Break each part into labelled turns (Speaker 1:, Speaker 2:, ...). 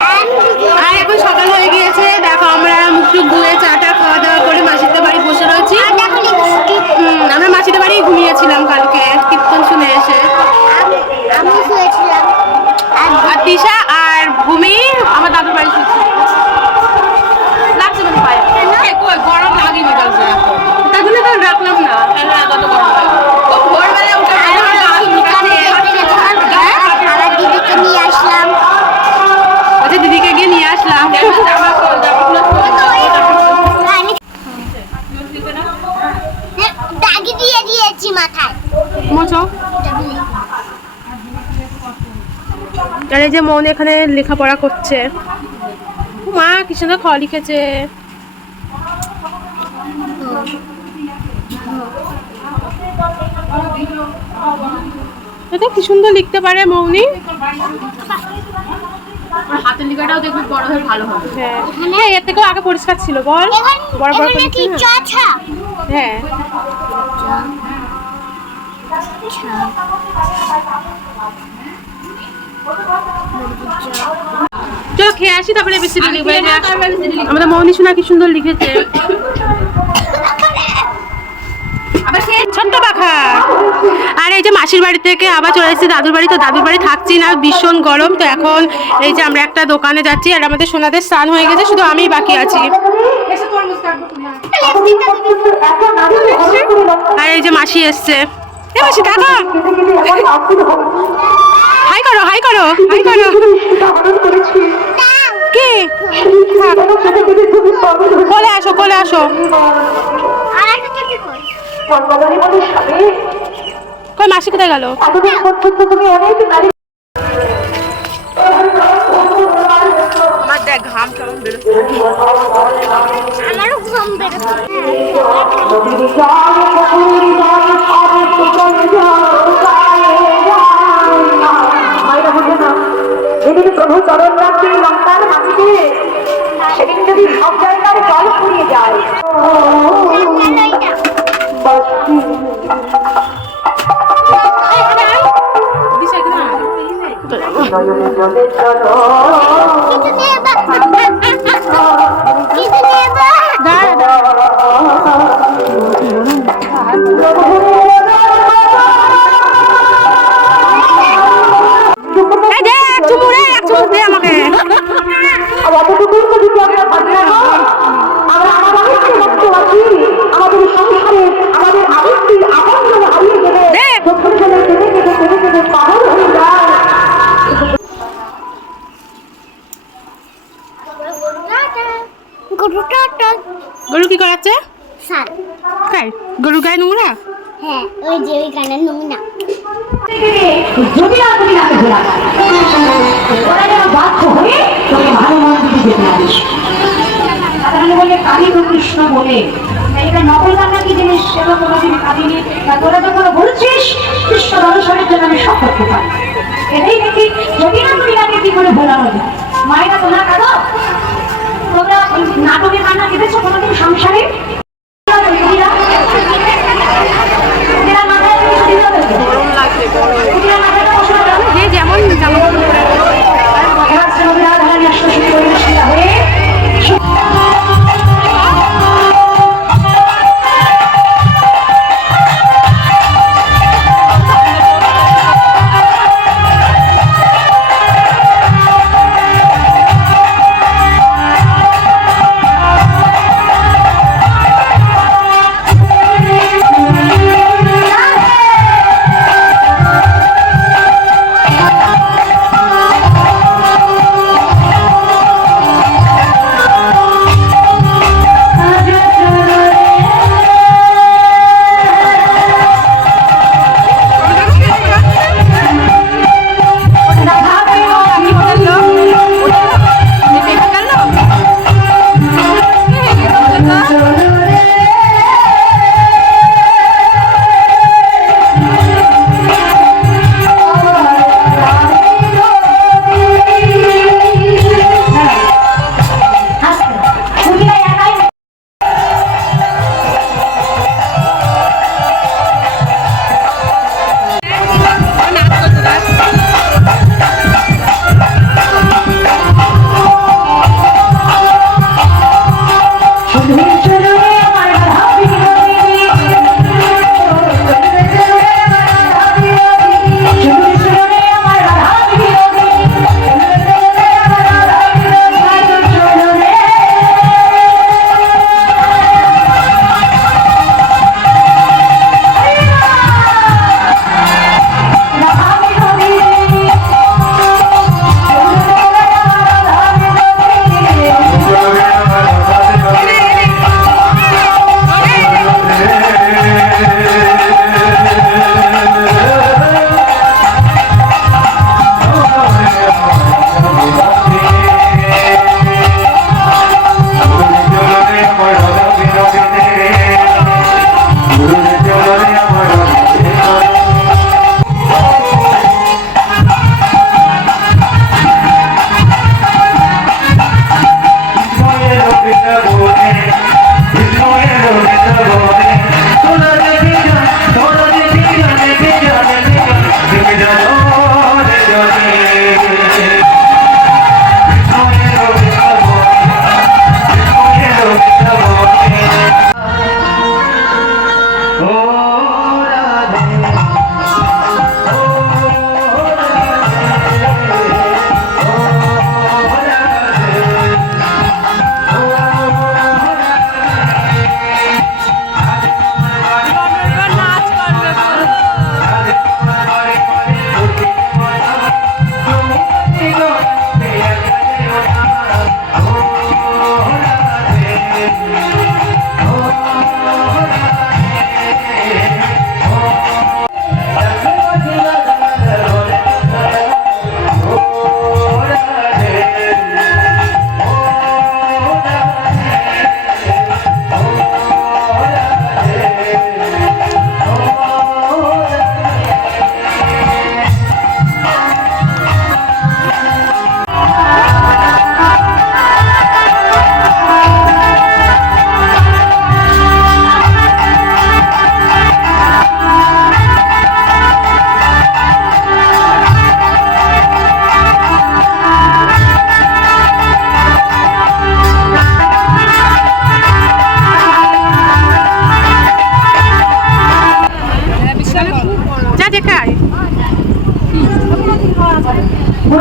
Speaker 1: আর এখন সকাল হয়ে গিয়েছে। দেখো আমরা মুখ টুক ধুয়ে চাটা খাওয়া দাওয়া করে মাসিদের বাড়ি বসে রয়েছি। আমরা মাসিদের বাড়ি ঘুমিয়েছিলাম কালকে কীর্তন শুনে এসে।
Speaker 2: আর
Speaker 1: আর আর ভূমি আমার দাদুর বাড়ি শুচ্ছে লাগছে মানে পায়ে এ, কই, গরম লাগেনি কালকে তার জন্য তো রাখলাম না তাহলে আর কত গরম লাগে ও ভোরবেলা উঠে আমার গা শুকাচ্ছে। হ্যাঁ?
Speaker 2: আমার দিদিকে নিয়ে আসলাম
Speaker 1: আচ্ছা দিদিকে গিয়ে নিয়ে আসলাম
Speaker 2: আমি দাগি দিয়ে দিয়েছি মাথায়
Speaker 1: মোছো আর এই যে মন এখানে লেখাপড়া করছে। মা কি সুন্দর খ লিখেছে। এটা কি সুন্দর লিখতে পারে মৌনি? হাতের লেখাটাও দেখবি বড় হয়ে ভালো হবে। হ্যাঁ। এর থেকেও আগে পরিষ্কার ছিল বল। বড় বড় হ্যাঁ। চলো খেয়ে আসি তারপরে লিখবে। আমাদের মৌনি শোনা কি সুন্দর লিখেছে। ছোট্ট পাখা। আর এই যে মাসির বাড়ি থেকে আবার চলে এসেছি দাদুর বাড়ি তো দাদুর বাড়ি থাকছি না ভীষণ গরম। তো এখন এই যে আমরা একটা দোকানে যাচ্ছি আর আমাদের সোনাদের স্নান হয়ে গেছে শুধু আমিই বাকি আছি। আর এই যে মাসি এসছে। এ মাসি কাকা! হাই করো হাই করো হাই করো। কে। কোলে আসো কোলে আসো।
Speaker 2: আর একটা কি কই
Speaker 1: কই মাসি কোথায় গেল? আমার দেখ ঘাম কেমন বেরোচ্ছে।
Speaker 2: আমারও ঘুম বেরোচ্ছে।
Speaker 3: চলো
Speaker 1: নোংরা
Speaker 2: হ্যাঁ ওই যে ওই গানের নমুনা।
Speaker 3: যদি না তুমি না ঘোরা ওরা যেন বাধ্য হয়ে তোকে ভালো মন্দ দিকে যেতে আনিস সাধারণ বলে কালী তো কৃষ্ণ বলে। তাই এটা নকল কান্না কি জিনিস? সেটা কোনোদিন কাঁদিনি। তা তোরা যখন বলছিস? কৃষ্ণ দর্শনের জন্য আমি সব পারি। এটাই দেখি যদি না তুমি আগে কি করে যায় মায়েরা তোমরা কাঁদো? তোমরা নাটকে কান্না কেঁদেছো কোনোদিন সংসারে?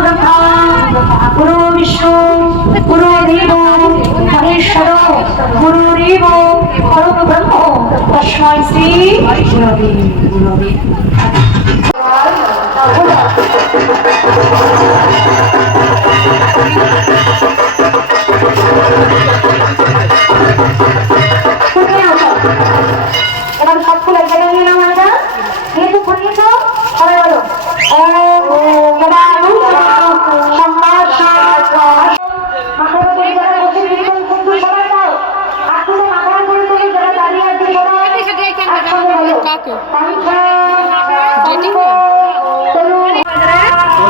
Speaker 3: ব্রহ্মা গুরু বিষ্ণু গুরুদেব মহেশ্বর গুরুদেব পরম ব্রহ্ম তস্মৈ শ্রী গুরবে গুরবে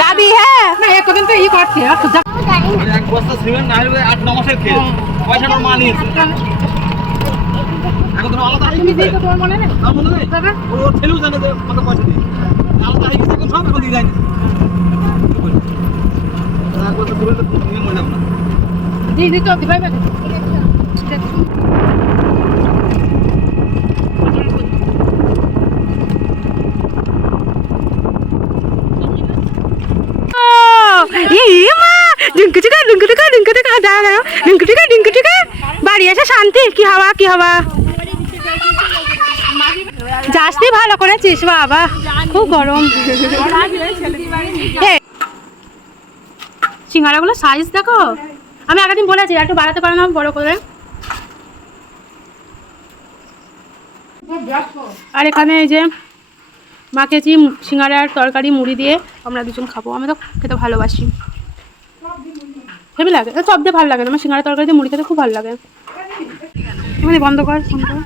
Speaker 1: যাবি, হ্যাঁ। ই করছে, আর তো যা।
Speaker 4: এক বস্তা সিমেন্ট না হলে আট ন মাসের খেয়ে পয়সাটা মা নিয়েছে এখন তো আলাদা
Speaker 1: তুমি দিয়েছ, তোমার মনে নেই?
Speaker 4: তার মনে নেই ওর ওর ছেলেও জানে যে কত পয়সা দিয়ে আলাদা হয়ে গেছে এখন সব এখন দিয়ে যায়নি তো
Speaker 1: দিবাই। বাড়ি এসে শান্তি কি হাওয়া কি হাওয়া? যাসনি ভালো করেছিস বাবা। খুব গরম। এ, সিঙ্গারাগুলো সাইজ দেখো। আমি আগের দিন বলেছি, একটু বাড়াতে পারো না বড় করে। আর এখানে এই যে মাখেছি সিঙ্গারার তরকারি, মুড়ি দিয়ে আমরা দুজন খাব। আমি তো খেতে ভালোবাসি। হেবি লাগে। সব দিয়ে ভালো লাগে আমার সিঙ্গারা তরকারি দিয়ে মুড়ি খেতে খুব ভালো লাগে। বন্ধ কর কর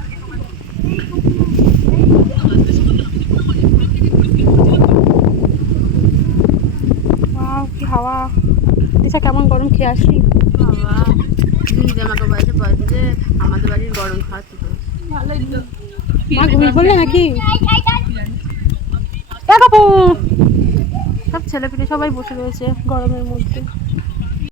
Speaker 1: Wow, কি হাওয়া দিশা কেমন গরম খেয়ে
Speaker 5: আসি আমাদের বাড়ির গরম খাওয়াচ্ছি তো
Speaker 1: মা ঘুমিয়ে পড়লে নাকি? সব ছেলে পিলে সবাই বসে রয়েছে গরমের মধ্যে।